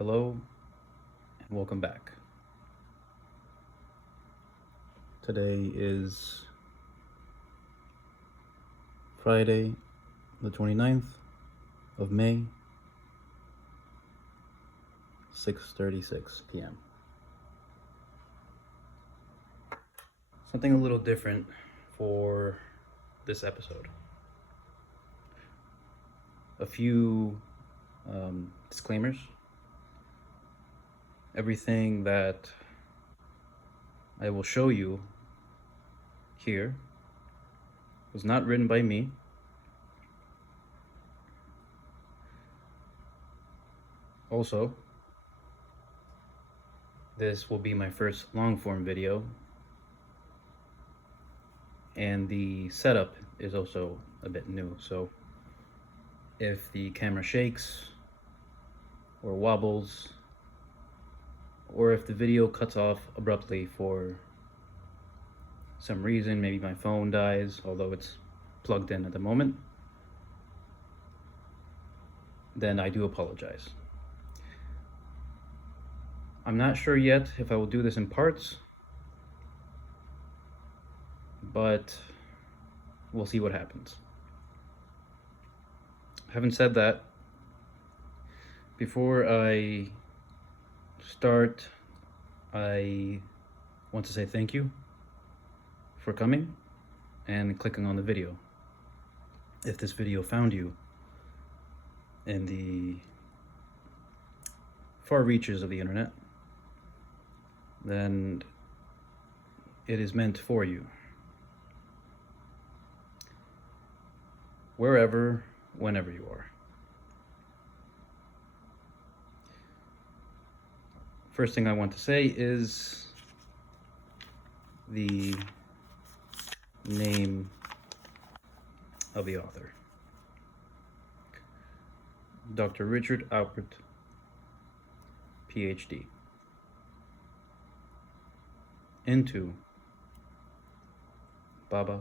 Hello and welcome back. Today is Friday, the 29th of May, 6:36 p.m. Something a little different for this episode. A few disclaimers. Everything that I will show you here was not written by me. Also, this will be my first long-form video, and the setup is also a bit new, so if the camera shakes or wobbles, or if the video cuts off abruptly for some reason, maybe my phone dies, although it's plugged in at the moment, then I do apologize. I'm not sure yet if I will do this in parts, but we'll see what happens. Having said that, before I start, I want to say thank you for coming and clicking on the video. If this video found you in the far reaches of the internet, then it is meant for you. Wherever, whenever you are. First thing I want to say is the name of the author. Dr. Richard Alpert, PhD. Into Baba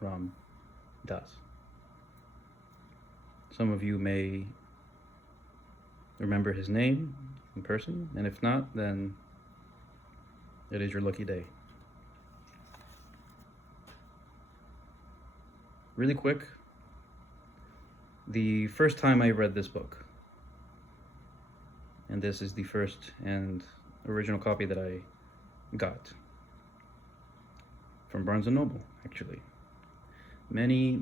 Ram Das. Some of you may remember his name in person, and if not, then it is your lucky day. Really quick, the first time I read this book, and this is the first and original copy that I got from Barnes & Noble, actually, many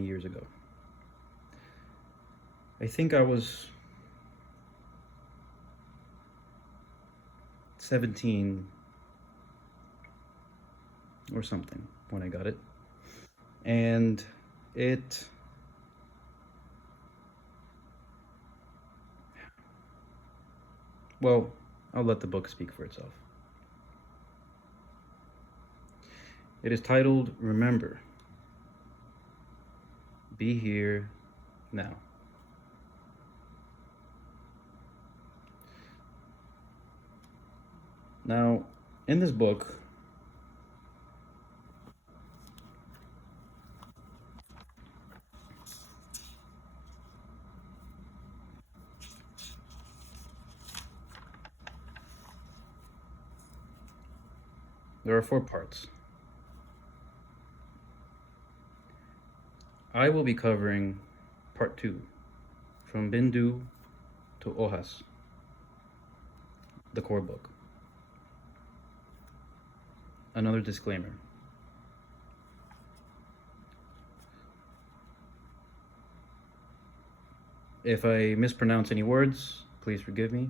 years ago. I think I was 17 or something when I got it, and well, I'll let the book speak for itself. It is titled Remember, Be Here Now. Now, in this book, there are 4 parts. I will be covering part 2, from Bindu to Ohas, the core book. Another disclaimer. If I mispronounce any words, please forgive me.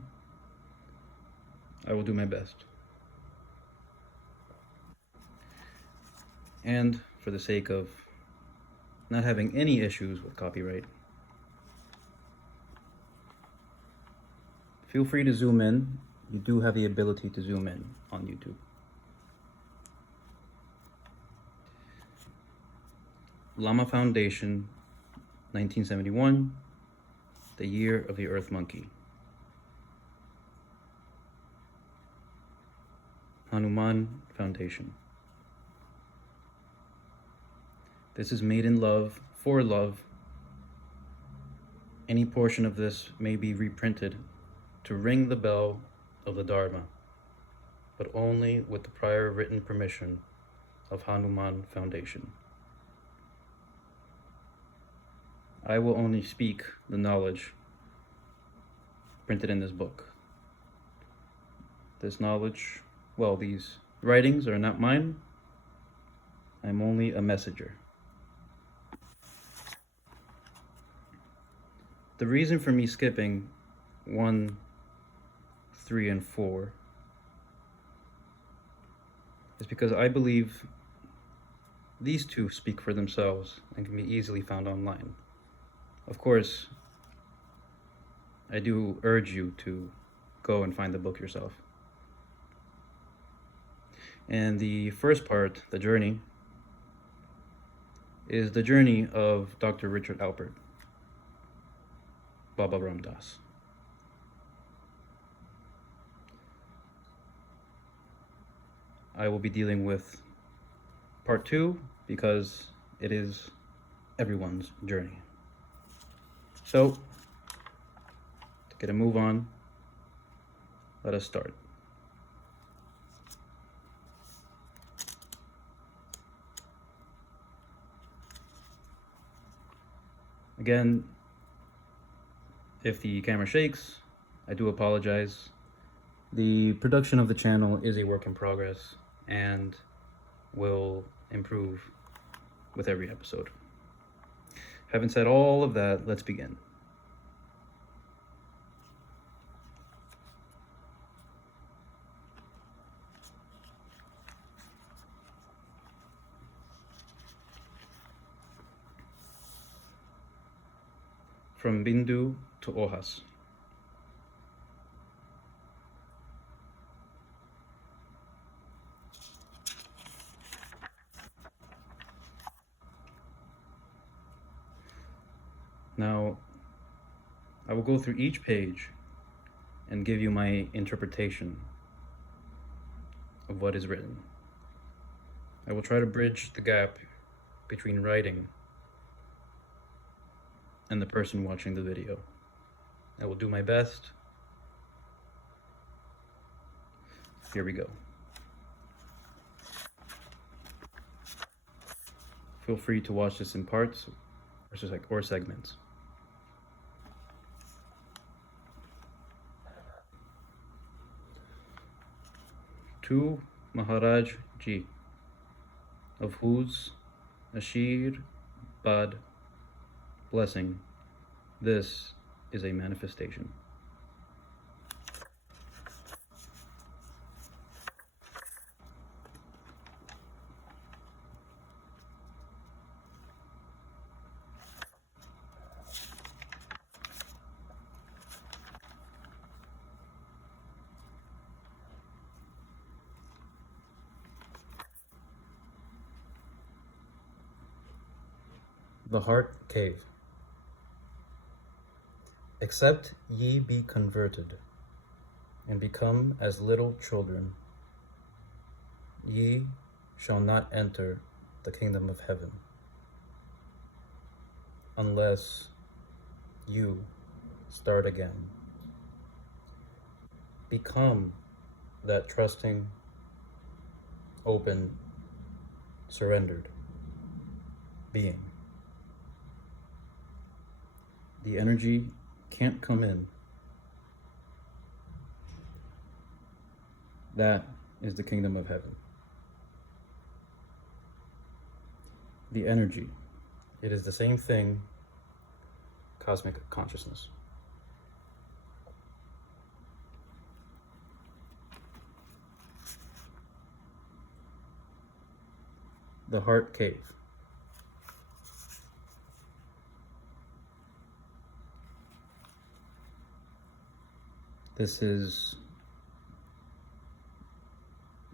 I will do my best. And for the sake of not having any issues with copyright, feel free to zoom in. You do have the ability to zoom in on YouTube. Lama Foundation, 1971, the year of the Earth Monkey. Hanuman Foundation. This is made in love, for love. Any portion of this may be reprinted to ring the bell of the Dharma, but only with the prior written permission of Hanuman Foundation. I will only speak the knowledge printed in this book. This knowledge, well, these writings are not mine. I'm only a messenger. The reason for me skipping 1, 3, and 4 is because I believe these two speak for themselves and can be easily found online. Of course, I do urge you to go and find the book yourself. And the first part, the journey, is the journey of Dr. Richard Alpert, Baba Ram Das. I will be dealing with part 2 because it is everyone's journey. So, to get a move on, let us start. Again, if the camera shakes, I do apologize. The production of the channel is a work in progress and will improve with every episode. Having said all of that, let's begin. From Bindu to Ohas. Now, I will go through each page and give you my interpretation of what is written. I will try to bridge the gap between writing and the person watching the video. I will do my best. Here we go. Feel free to watch this in parts or segments. To Maharaj Ji, of whose Ashir-bad blessing this is a manifestation. The Heart Cave. Except ye be converted, and become as little children, ye shall not enter the kingdom of heaven, unless you start again. Become that trusting, open, surrendered being. The energy can't come in. That is the kingdom of heaven. The energy, it is the same thing, cosmic consciousness. The Heart Cave. This is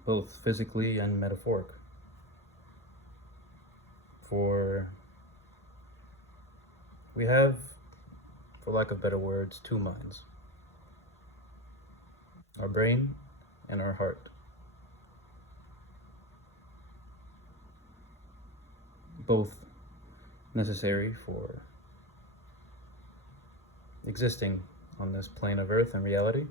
both physically and metaphoric. We have, for lack of better words, two minds. Our brain and our heart. Both necessary for existing on this plane of earth and reality.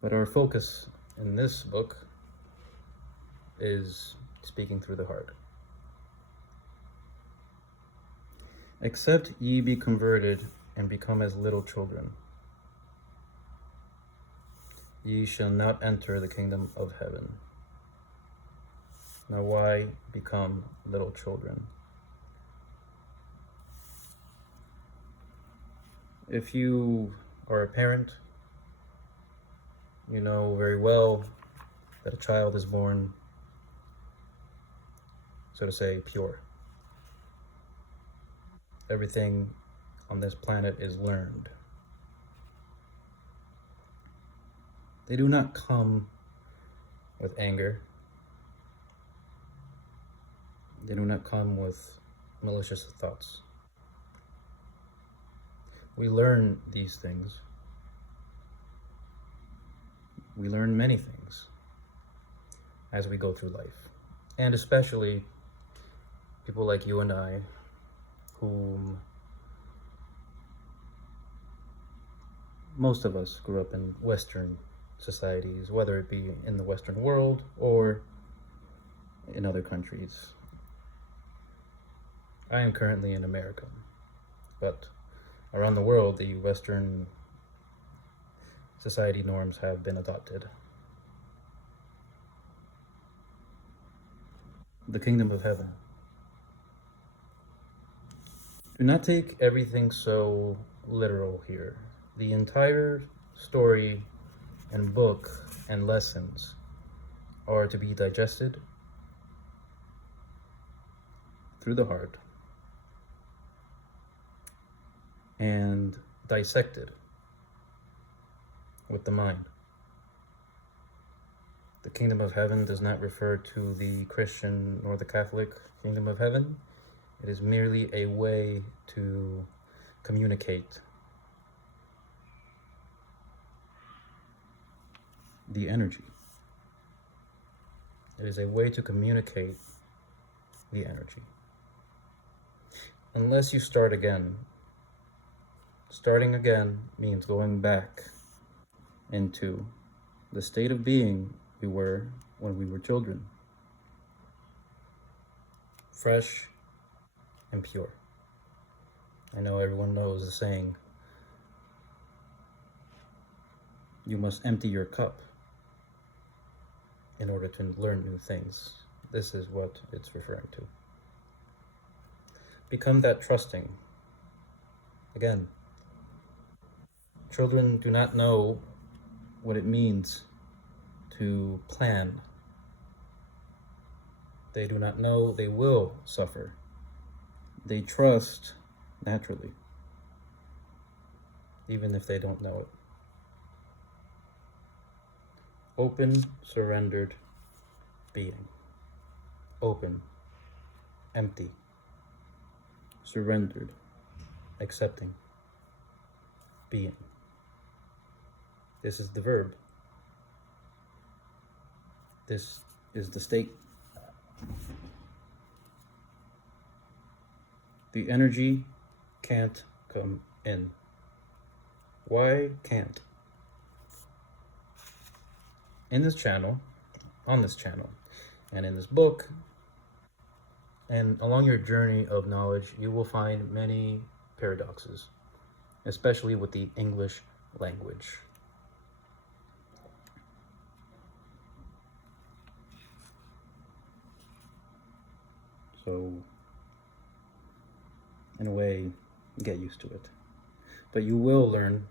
But our focus in this book is speaking through the heart. Except ye be converted and become as little children, ye shall not enter the kingdom of heaven. Now, why become little children? If you are a parent, you know very well that a child is born, so to say, pure. Everything on this planet is learned. They do not come with anger. They do not come with malicious thoughts. We learn these things. We learn many things as we go through life. And especially people like you and I, whom most of us grew up in Western societies, whether it be in the Western world or in other countries. I am currently in America, but around the world, the Western society norms have been adopted. The kingdom of heaven. Do not take everything so literal here. The entire story and book and lessons are to be digested through the heart and dissected with the mind. The kingdom of heaven does not refer to the Christian nor the Catholic kingdom of heaven. It is merely a way to communicate the energy. It is a way to communicate the energy. Unless you start again. Starting again means going back into the state of being we were when we were children. Fresh and pure. I know everyone knows the saying, you must empty your cup in order to learn new things. This is what it's referring to. Become that trusting. Again, children do not know what it means to plan. They do not know they will suffer. They trust naturally, even if they don't know it. Open, surrendered being. Open, empty, surrendered, accepting, being. This is the verb. This is the state. The energy can't come in. Why can't? In this channel, on this channel, and in this book, and along your journey of knowledge, you will find many paradoxes, especially with the English language. So, in a way, get used to it. But you will learn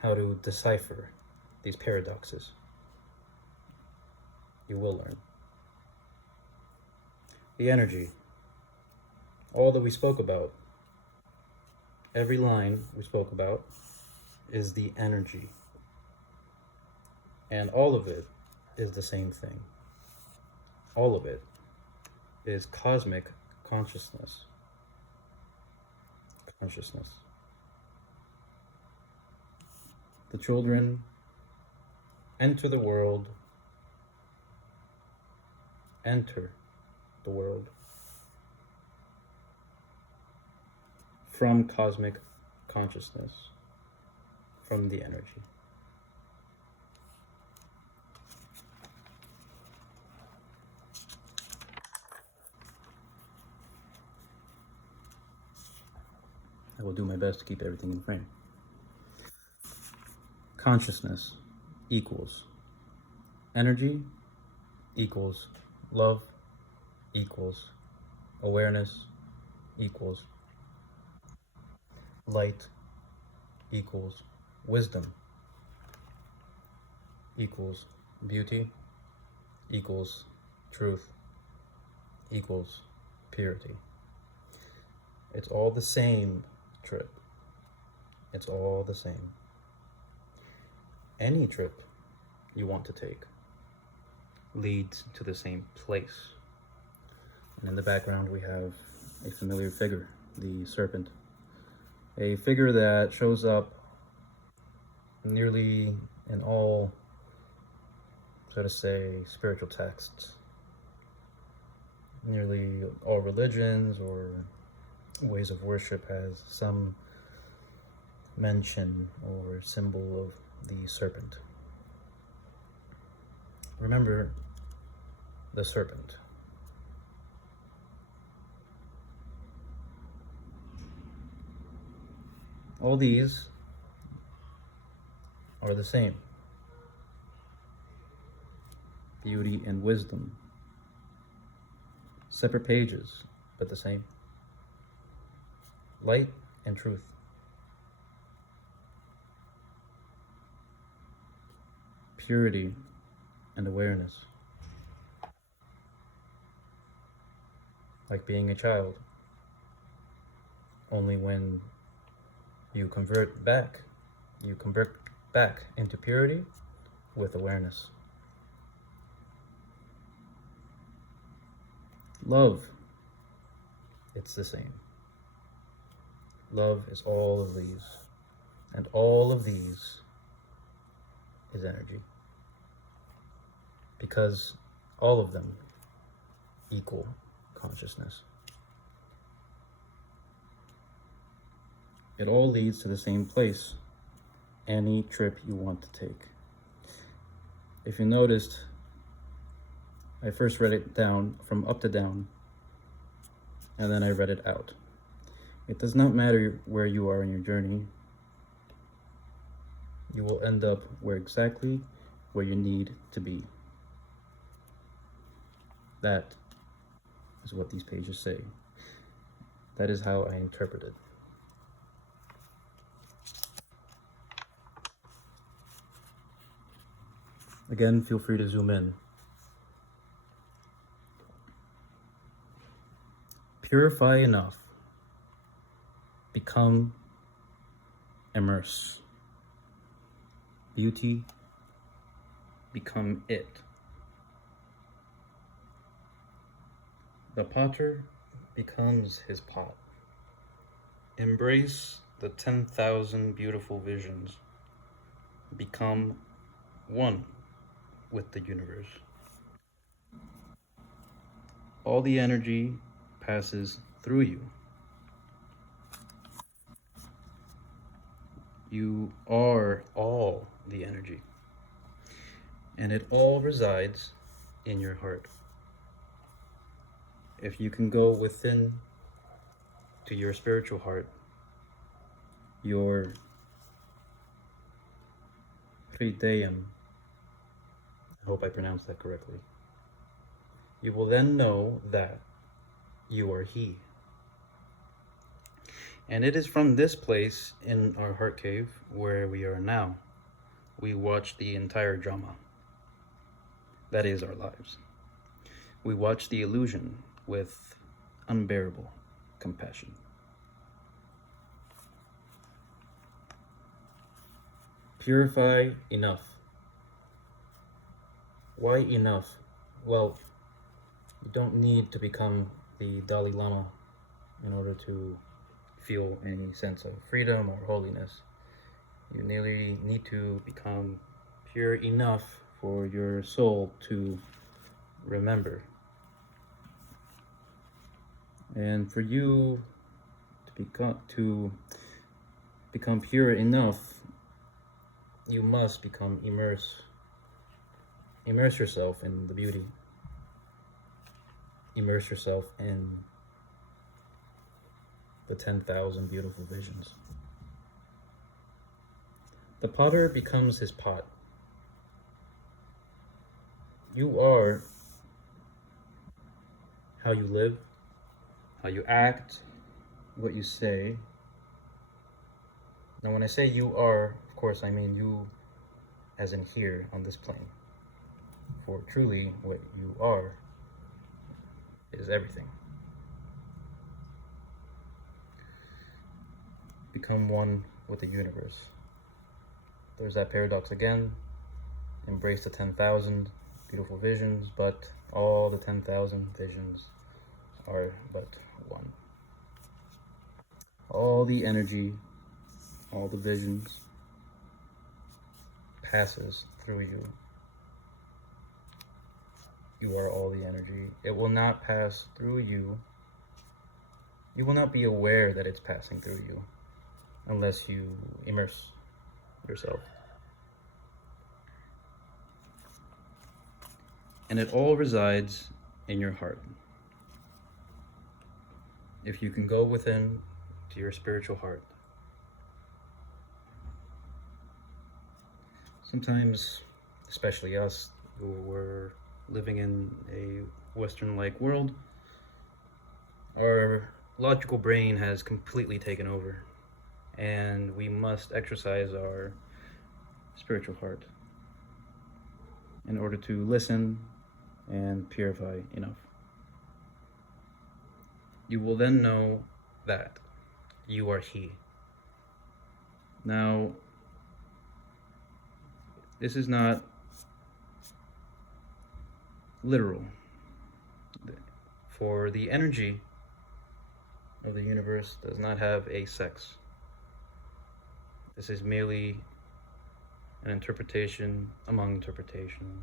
how to decipher these paradoxes. You will learn. The energy, all that we spoke about, every line we spoke about is the energy. And all of it is the same thing. All of it is cosmic consciousness. Consciousness. The children enter the world, from cosmic consciousness, from the energy. I will do my best to keep everything in frame. Consciousness equals energy equals love equals awareness equals light equals wisdom equals beauty equals truth equals purity. It's all the same trip. It's all the same. Any trip you want to take leads to the same place. And in the background we have a familiar figure, the serpent. A figure that shows up nearly in all, so to say, spiritual texts. Nearly all religions or ways of worship has some mention or symbol of the serpent. Remember the serpent. All these are the same. Beauty and wisdom. Separate pages, but the same. Light and truth. Purity and awareness. Like being a child. Only when you convert back into purity with awareness. Love, it's the same. Love is all of these, and all of these is energy. Because all of them equal consciousness. It all leads to the same place, any trip you want to take. If you noticed, I first read it down from up to down, and then I read it out. It does not matter where you are in your journey. You will end up exactly where you need to be. That is what these pages say. That is how I interpret it. Again, feel free to zoom in. Purify enough. Become, immerse. Beauty, become it. The potter becomes his pot. Embrace the 10,000 beautiful visions. Become one with the universe. All the energy passes through you. You are all the energy. And it all resides in your heart. If you can go within to your spiritual heart, your Hridayam, I hope I pronounced that correctly, you will then know that you are He. And it is from this place in our heart cave where we are now. We watch the entire drama. That is our lives. We watch the illusion with unbearable compassion. Purify enough. Why enough? Well, you don't need to become the Dalai Lama in order to feel any sense of freedom or holiness. You merely need to become pure enough for your soul to remember. And for you to become pure enough, you must immerse yourself in the beauty. Immerse yourself in the 10,000 beautiful visions. The potter becomes his pot. You are how you live, how you act, what you say. Now, when I say you are, of course, I mean you as in here on this plane. For truly, what you are is everything. Become one with the universe. There's that paradox again. Embrace the 10,000 beautiful visions, but all the 10,000 visions are but one. All the energy, all the visions passes through you. You are all the energy. It will not pass through you. You will not be aware that it's passing through you unless you immerse yourself. And it all resides in your heart. If you can go within to your spiritual heart. Sometimes, especially us who were living in a Western-like world, our logical brain has completely taken over, and we must exercise our spiritual heart in order to listen and purify enough. You will then know that you are He. Now, this is not literal. For the energy of the universe does not have a sex. This is merely an interpretation among interpretation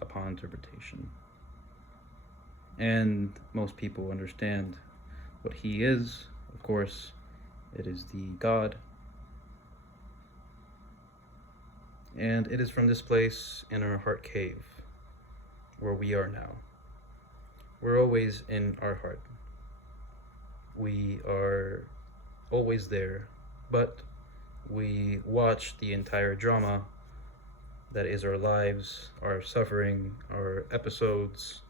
upon interpretation. And most people understand what He is. Of course, it is the God. And it is from this place in our heart cave where we are now. We're always in our heart. We are always there, but we watch the entire drama that is our lives, our suffering, our episodes,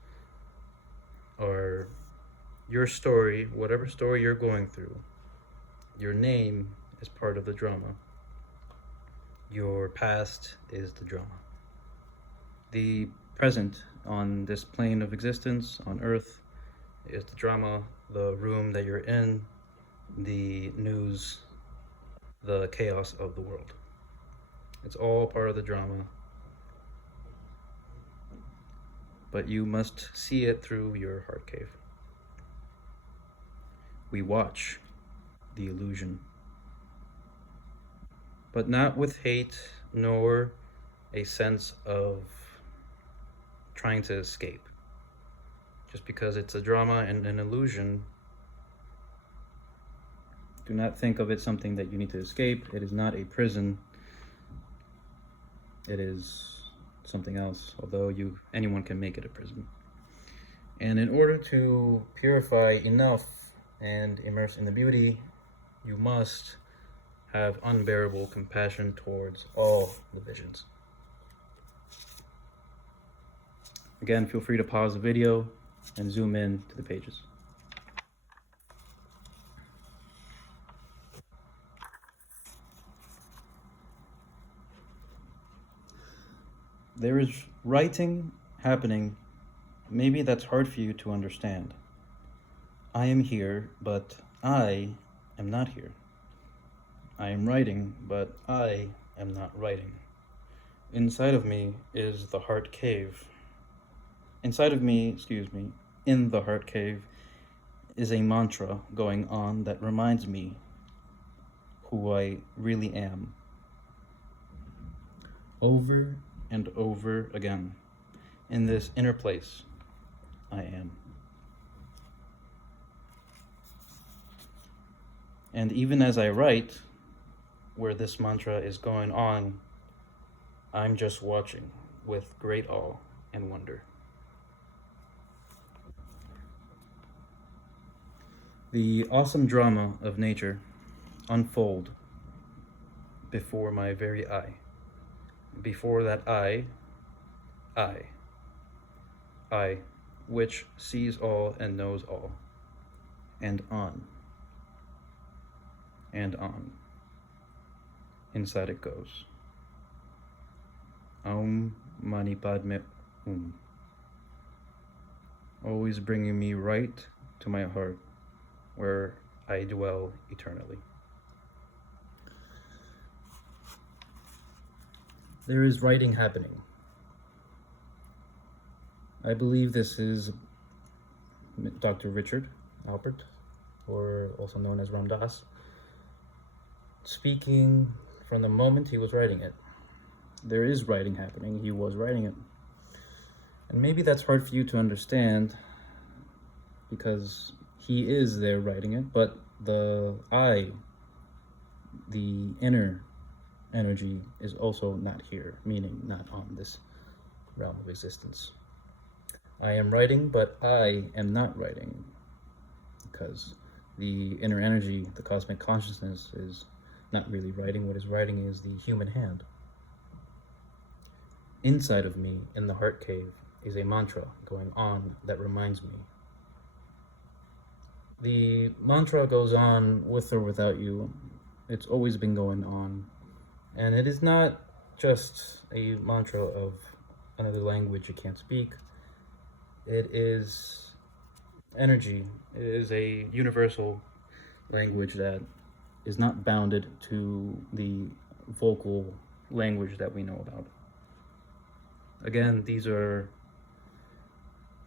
your story, whatever story you're going through. Your name is part of the drama. Your past is the drama. The present on this plane of existence, on Earth, is the drama, the room that you're in, the news, the chaos of the world. It's all part of the drama. But you must see it through your heart cave. We watch the illusion, but not with hate nor a sense of trying to escape. Just because it's a drama and an illusion, do not think of it something that you need to escape. It is not a prison. It is something else, although anyone can make it a prison. And in order to purify enough and immerse in the beauty, you must have unbearable compassion towards all the visions. Again, feel free to pause the video and zoom in to the pages. There is writing happening. Maybe that's hard for you to understand. I am here, but I am not here. I am writing, but I am not writing. Inside of me is the heart cave. In the heart cave is a mantra going on that reminds me who I really am. Over and over again, in this inner place, I am. And even as I write where this mantra is going on, I'm just watching with great awe and wonder. The awesome drama of nature unfold before my very eye. Before that I, I, which sees all and knows all, and on, and on. Inside it goes. Om Mani Padme Hum. Always bringing me right to my heart, where I dwell eternally. There is writing happening. I believe this is Dr. Richard Alpert, or also known as Ram Dass, speaking from the moment he was writing it. There is writing happening. He was writing it. And maybe that's hard for you to understand because he is there writing it, but the I, the inner energy, is also not here, meaning not on this realm of existence. I am writing, but I am not writing because the inner energy, the cosmic consciousness, is not really writing. What is writing is the human hand. Inside of me, in the heart cave, is a mantra going on that reminds me. The mantra goes on with or without you. It's always been going on. And it is not just a mantra of another language you can't speak. It is energy. It is a universal language that is not bounded to the vocal language that we know about. Again, these are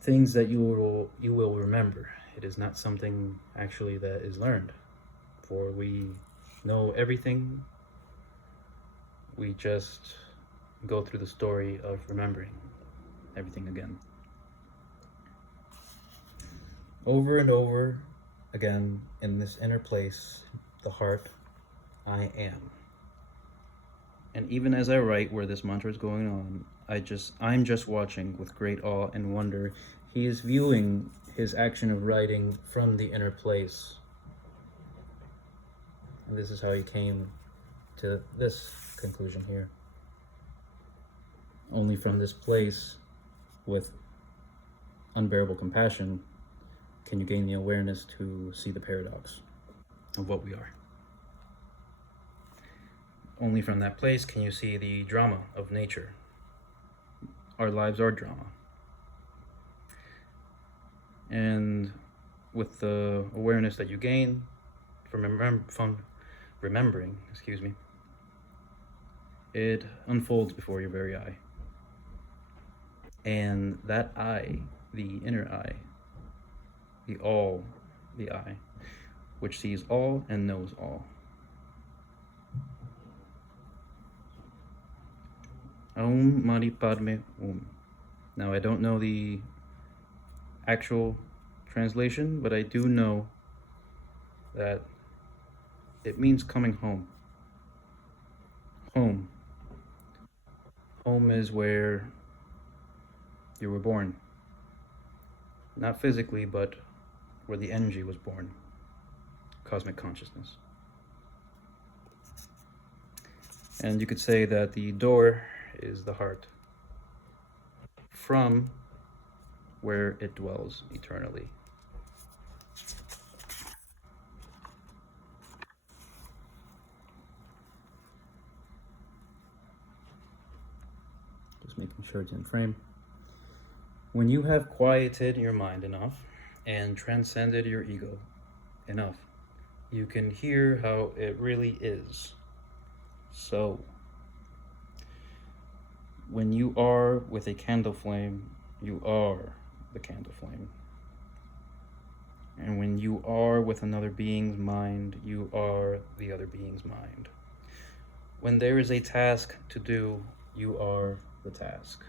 things that you will remember. It is not something actually that is learned, for we know everything. We just go through the story of remembering everything again. Over and over again, in this inner place, the heart, I am. And even as I write where this mantra is going on, I'm just watching with great awe and wonder. He is viewing his action of writing from the inner place. And this is how he came to this conclusion here. Only from this place, with unbearable compassion, can you gain the awareness to see the paradox of what we are. Only from that place can you see the drama of nature. Our lives are drama. And with the awareness that you gain from remembering, it unfolds before your very eye. And that I, the inner I, the I, which sees all and knows all. Om Mani Padme Hum. Now, I don't know the actual translation, but I do know that it means coming home. Home. Home is where you were born. Not physically, but where the energy was born. Cosmic consciousness. And you could say that the door is the heart, from where it dwells eternally. Just making sure it's in frame. When you have quieted your mind enough and transcended your ego enough, you can hear how it really is. So, when you are with a candle flame, you are the candle flame. And when you are with another being's mind, you are the other being's mind. When there is a task to do, you are the task.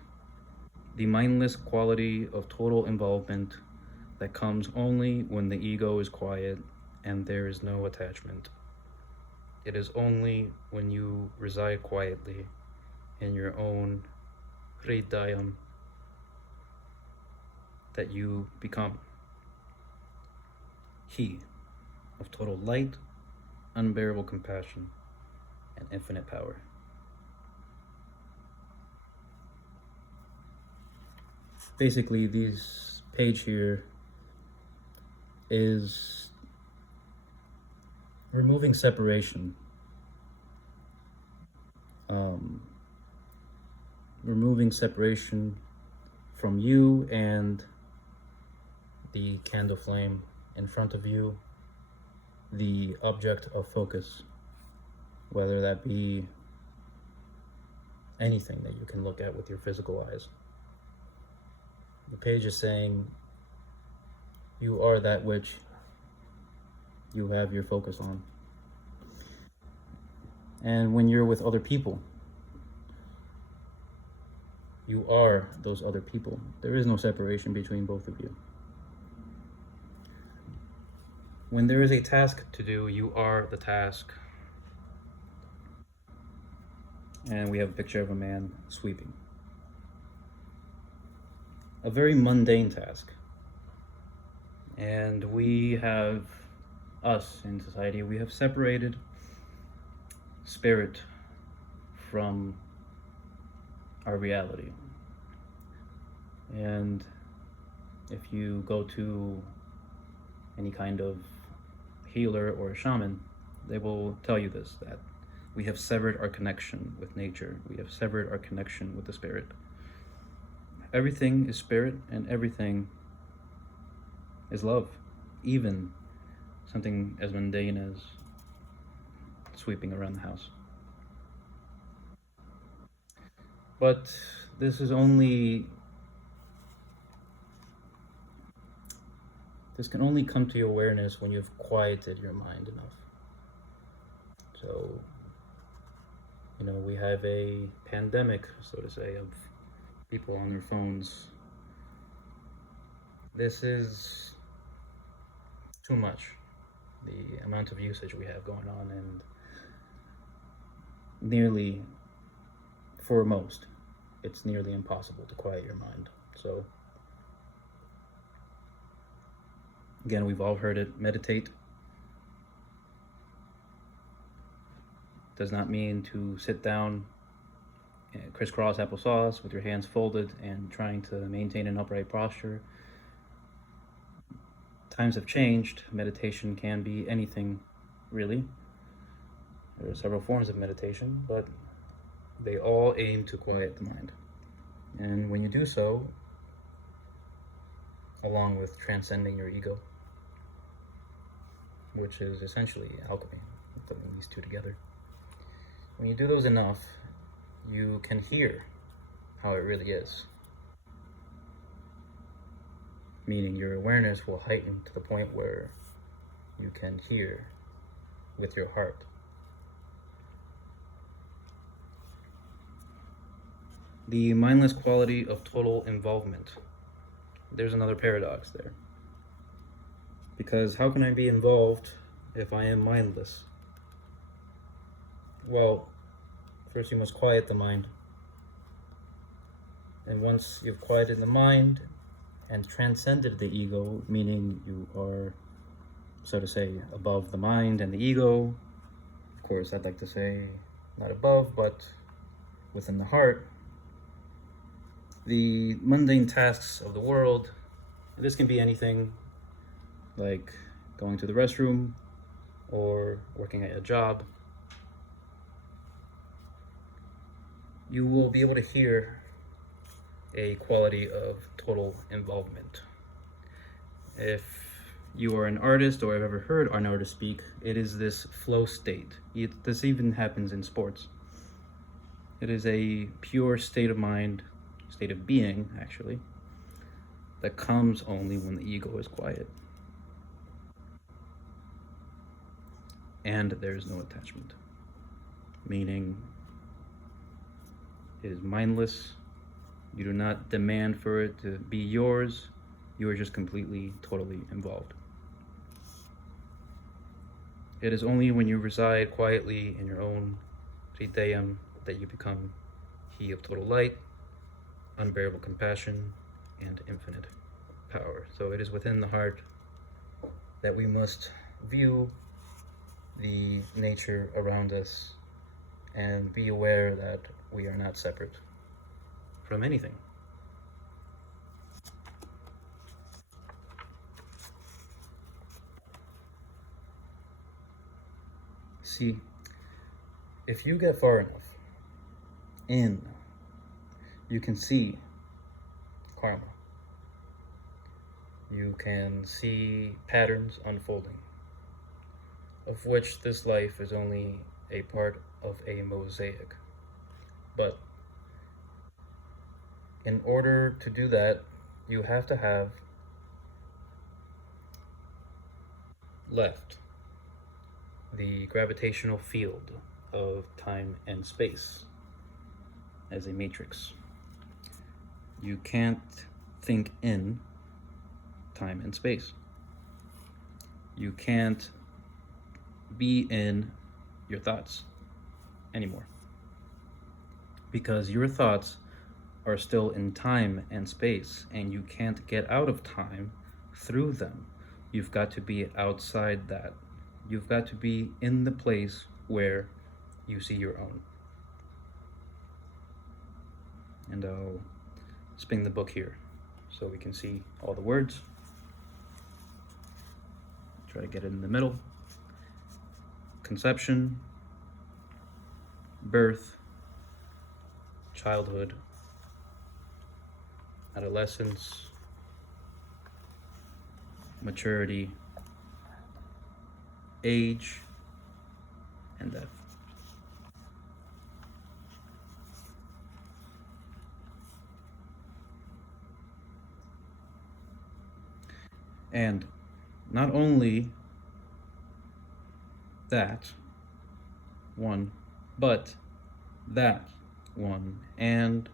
The mindless quality of total involvement that comes only when the ego is quiet and there is no attachment. It is only when you reside quietly in your own hridayam that you become he of total light, unbearable compassion, and infinite power. Basically, this page here is removing separation, removing separation from you and the candle flame in front of you, the object of focus, whether that be anything that you can look at with your physical eyes. The page is saying you are that which you have your focus on. And when you're with other people, you are those other people. There is no separation between both of you. When there is a task to do, you are the task. And we have a picture of a man sweeping. A very mundane task. And we have, us in society, we have separated spirit from our reality. And if you go to any kind of healer or a shaman, they will tell you this, that we have severed our connection with nature. We have severed our connection with the spirit. Everything is spirit and everything is love. Even something as mundane as sweeping around the house. But this can only come to your awareness when you've quieted your mind enough. So, we have a pandemic, so to say, of people on their phones. This is too much, the amount of usage we have going on, and nearly, for most, it's nearly impossible to quiet your mind. So, again, we've all heard it, meditate does not mean to sit down crisscross applesauce with your hands folded and trying to maintain an upright posture. Times have changed. Meditation can be anything, really. There are several forms of meditation, but they all aim to quiet the mind. And when you do so, along with transcending your ego, which is essentially alchemy, putting these two together, when you do those enough, you can hear how it really is. Meaning your awareness will heighten to the point where you can hear with your heart. The mindless quality of total involvement. There's another paradox there. Because how can I be involved if I am mindless? Well, first you must quiet the mind. And once you've quieted the mind and transcended the ego, meaning you are, so to say, above the mind and the ego, of course, I'd like to say not above, but within the heart, the mundane tasks of the world, this can be anything like going to the restroom or working at a job, you will be able to hear a quality of total involvement. If you are an artist or have ever heard an artist speak, it is this flow state. This even happens in sports. It is a pure state of mind, state of being, actually, that comes only when the ego is quiet. And there is no attachment, meaning it is mindless. You do not demand for it to be yours. You are just completely, totally involved. It is only when you reside quietly in your own Tritayam that you become He of total light, unbearable compassion, and infinite power. So it is within the heart that we must view the nature around us and be aware that we are not separate from anything. See, if you get far enough in, you can see karma. You can see patterns unfolding, of which this life is only a part of a mosaic. But in order to do that, you have to have left the gravitational field of time and space as a matrix. You can't think in time and space. You can't be in your thoughts anymore, because your thoughts are still in time and space, and you can't get out of time through them. You've got to be outside that. You've got to be in the place where you see your own. And I'll spin the book here so we can see all the words. Try to get it in the middle. Conception, birth, childhood, adolescence, maturity, age, and death. And not only that one, but that one, and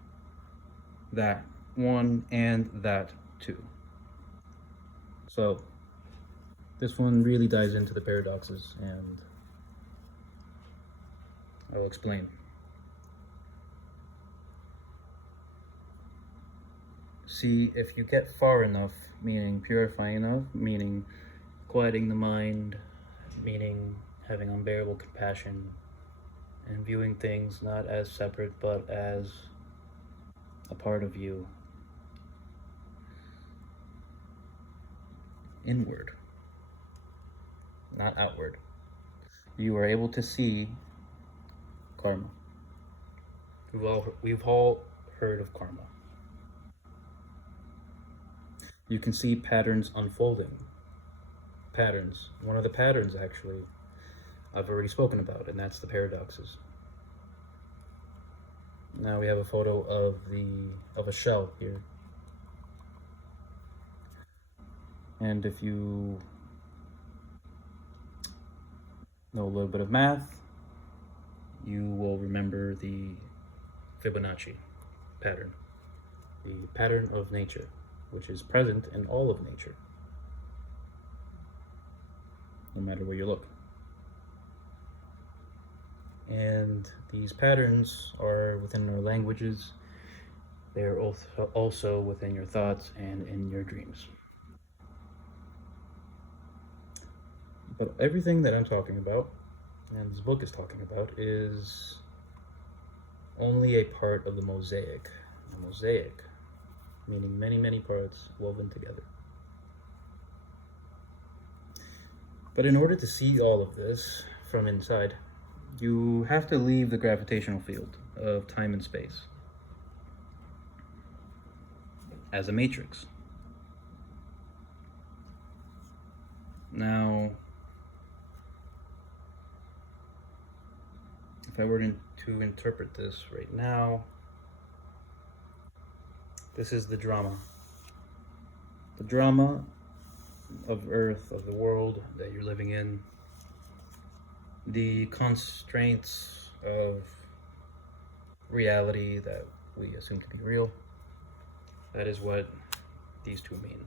that one, and that too. So this one really dives into the paradoxes, and I'll explain. See, if you get far enough, meaning purifying enough, meaning quieting the mind, meaning having unbearable compassion, and viewing things not as separate but as a part of you, inward, not outward, you are able to see karma. We've all heard of karma. You can see patterns unfolding. Patterns. One of the patterns, actually, I've already spoken about, and that's the paradoxes. Now we have a photo of a shell here. And if you know a little bit of math, you will remember the Fibonacci pattern, the pattern of nature, which is present in all of nature, no matter where you look. And these patterns are within our languages. They are also within your thoughts and in your dreams. But everything that I'm talking about, and this book is talking about, is only a part of the mosaic. A mosaic, meaning many, many parts woven together. But in order to see all of this from inside, you have to leave the gravitational field of time and space as a matrix. Now, if I were to interpret this right now, this is the drama. The drama of Earth, of the world that you're living in. The constraints of reality that we assume to be real. That is what these two mean.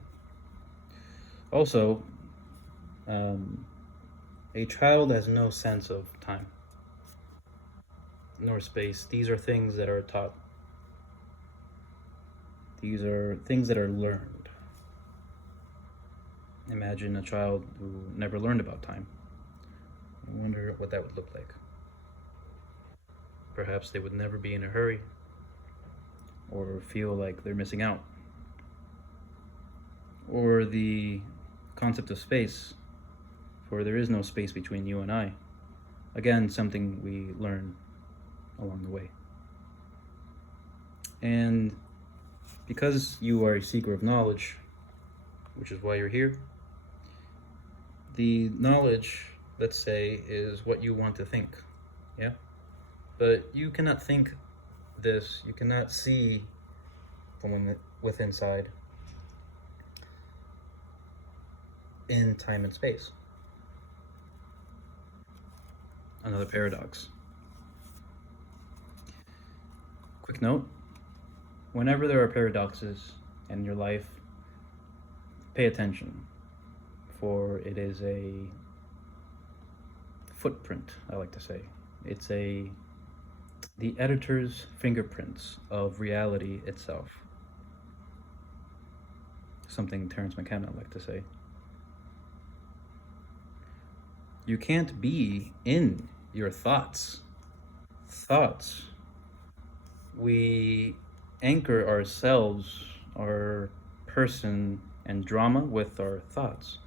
Also, A child has no sense of time nor space. These are things that are taught. These are things that are learned. Imagine a child who never learned about time. I wonder what that would look like. Perhaps they would never be in a hurry or feel like they're missing out. Or the concept of space, for there is no space between you and I. Again, something we learn along the way. And because you are a seeker of knowledge, which is why you're here, the knowledge, let's say, is what you want to think. Yeah? But you cannot think this, you cannot see from within inside in time and space. Another paradox. Quick note, whenever there are paradoxes in your life, pay attention, for it is a footprint, I like to say. It's the editor's fingerprints of reality itself. Something Terence McKenna liked to say. You can't be in your thoughts. Thoughts. We anchor ourselves, our person, and drama with our thoughts.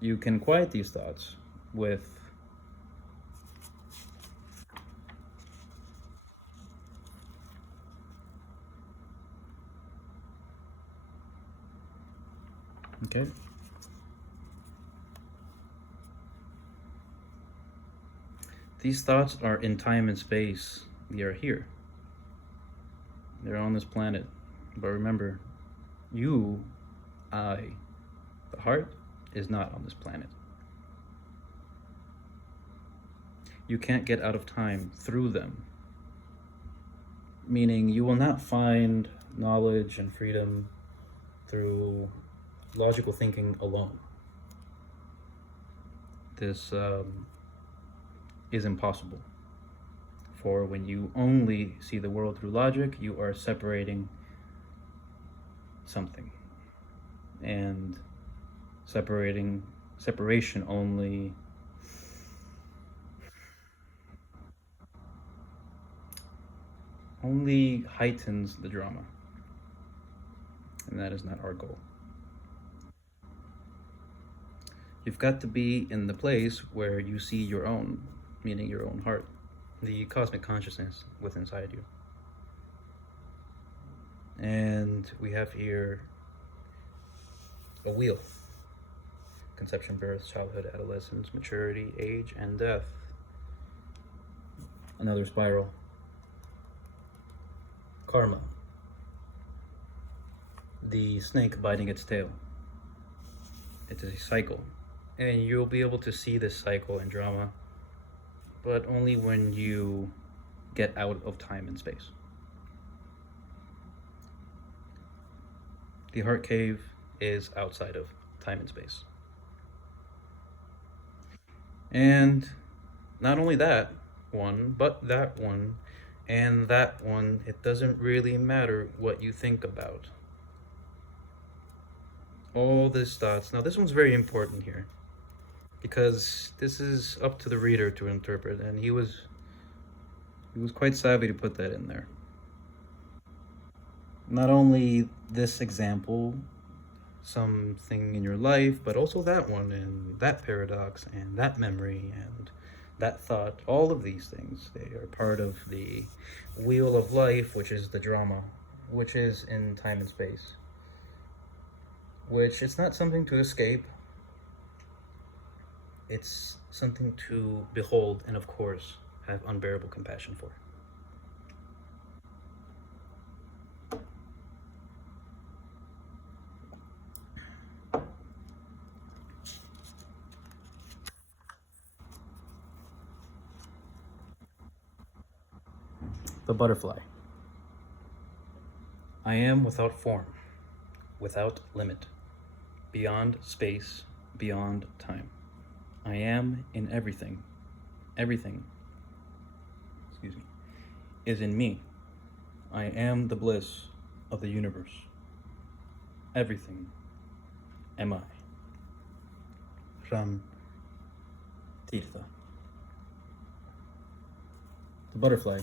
You can quiet these thoughts with okay. These thoughts are in time and space. They are here. They're on this planet. But remember, you, I, the heart, is not on this planet. You can't get out of time through them. Meaning you will not find knowledge and freedom through logical thinking alone. This is impossible. For when you only see the world through logic, you are separating something. And separation only heightens the drama. And that is not our goal. You've got to be in the place where you see your own, meaning your own heart, the cosmic consciousness within inside you. And we have here a wheel. Conception, birth, childhood, adolescence, maturity, age, and death. Another spiral. Karma. The snake biting its tail. It's a cycle. And you'll be able to see this cycle in drama, but only when you get out of time and space. The heart cave is outside of time and space. And not only that one, but that one, and that one, it doesn't really matter what you think about. All these thoughts. Now this one's very important here, because this is up to the reader to interpret, and he was quite savvy to put that in there. Not only this example, something in your life, but also that one, and that paradox, and that memory, and that thought. All of these things, they are part of the wheel of life, which is the drama, which is in time and space, which is not something to escape. It's something to behold and, of course, have unbearable compassion for. The butterfly. I am without form, without limit, beyond space beyond time. I am in everything. Everything, excuse me, is in me. I am the bliss of the universe. Everything am I. Ram Tirtha. The butterfly.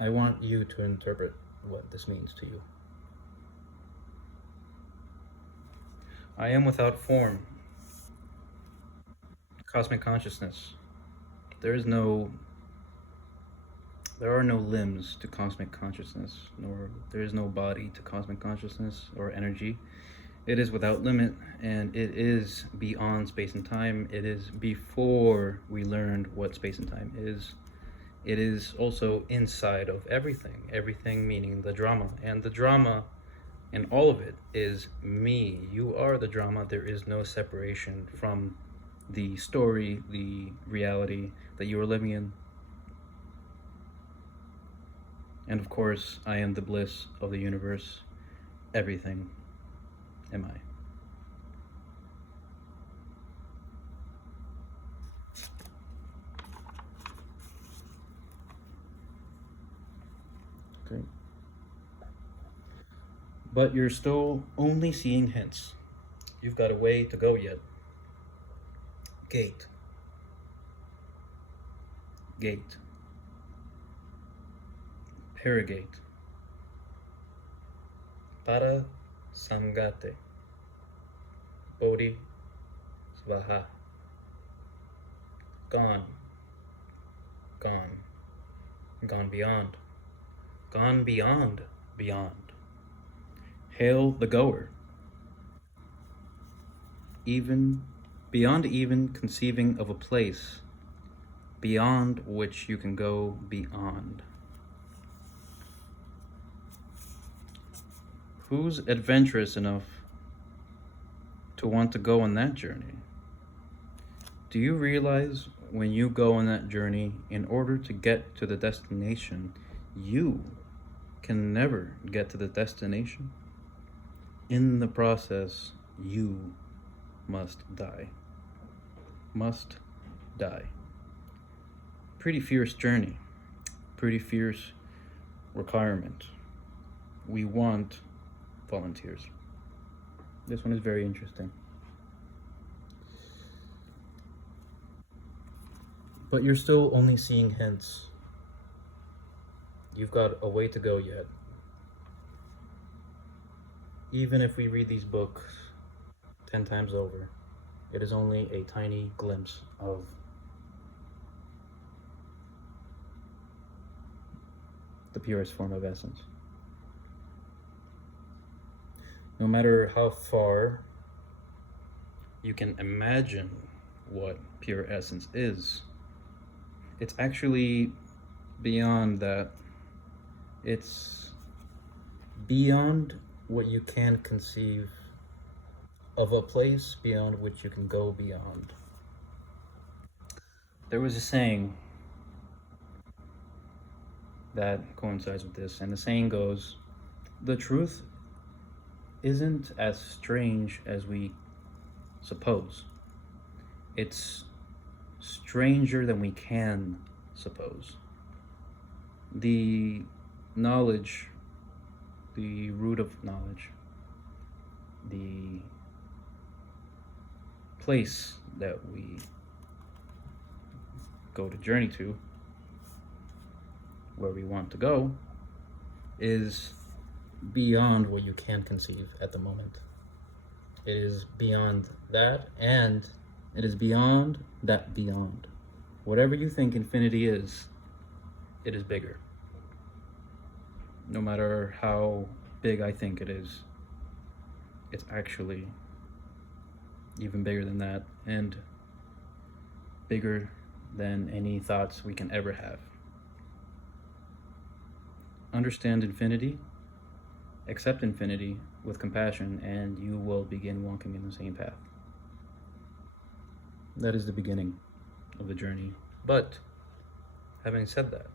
I want you to interpret what this means to you. I am without form. Cosmic consciousness. There is no There are no limbs to cosmic consciousness, nor there is no body to cosmic consciousness or energy. It is without limit, and it is beyond space and time. It is before we learned what space and time is. It is also inside of everything, everything meaning the drama. And the drama in all of it is me. You are the drama. There is no separation from the story, the reality that you are living in. And of course, I am the bliss of the universe. Everything am I. Okay. But you're still only seeing hints. You've got a way to go yet. Gate. Gate. Paragate. Para Samgate. Bodhi Svaha. Gone. Gone. Gone beyond. Gone beyond. Beyond. Hail the goer. Even beyond even conceiving of a place beyond which you can go beyond. Who's adventurous enough to want to go on that journey? Do you realize when you go on that journey, in order to get to the destination, you can never get to the destination? In the process, you must die. Must die. Pretty fierce journey. Pretty fierce requirement. We want volunteers. This one is very interesting. But you're still only seeing hints. You've got a way to go yet. Even if we read these books 10 times over, it is only a tiny glimpse of the purest form of essence. No matter how far you can imagine what pure essence is, it's actually beyond that. It's beyond what you can conceive of, a place beyond which you can go beyond. There was a saying that coincides with this, and the saying goes, the truth isn't as strange as we suppose. It's stranger than we can suppose. The knowledge, the root of knowledge, the place that we go to journey to, where we want to go, is beyond what you can conceive at the moment. It is beyond that, and it is beyond that beyond. Whatever you think infinity is, it is bigger. No matter how big I think it is, it's actually even bigger than that, and bigger than any thoughts we can ever have. Understand infinity, accept infinity with compassion, and you will begin walking in the same path. That is the beginning of the journey. But having said that,